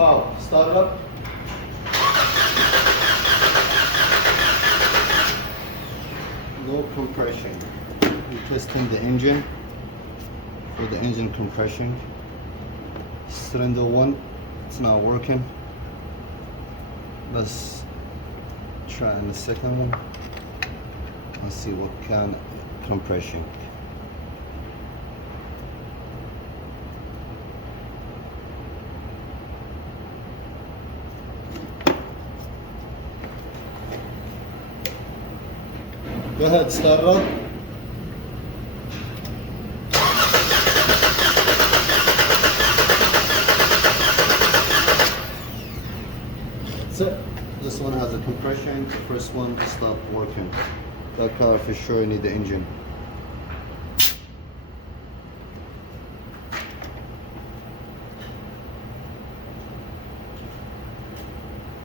How? Start it up. No compression. We're testing the engine for the engine compression. Cylinder 1, it's not working. Let's try on the second one. Let's see what kind of compression. Go ahead, start it up. That's it. This one has a compression. The first one stopped working. That car for sure need the engine.